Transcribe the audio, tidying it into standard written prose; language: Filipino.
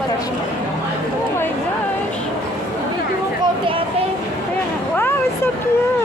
Fresh. Oh my gosh. Video ko, ate. Kaya nga, wow, it's so cute.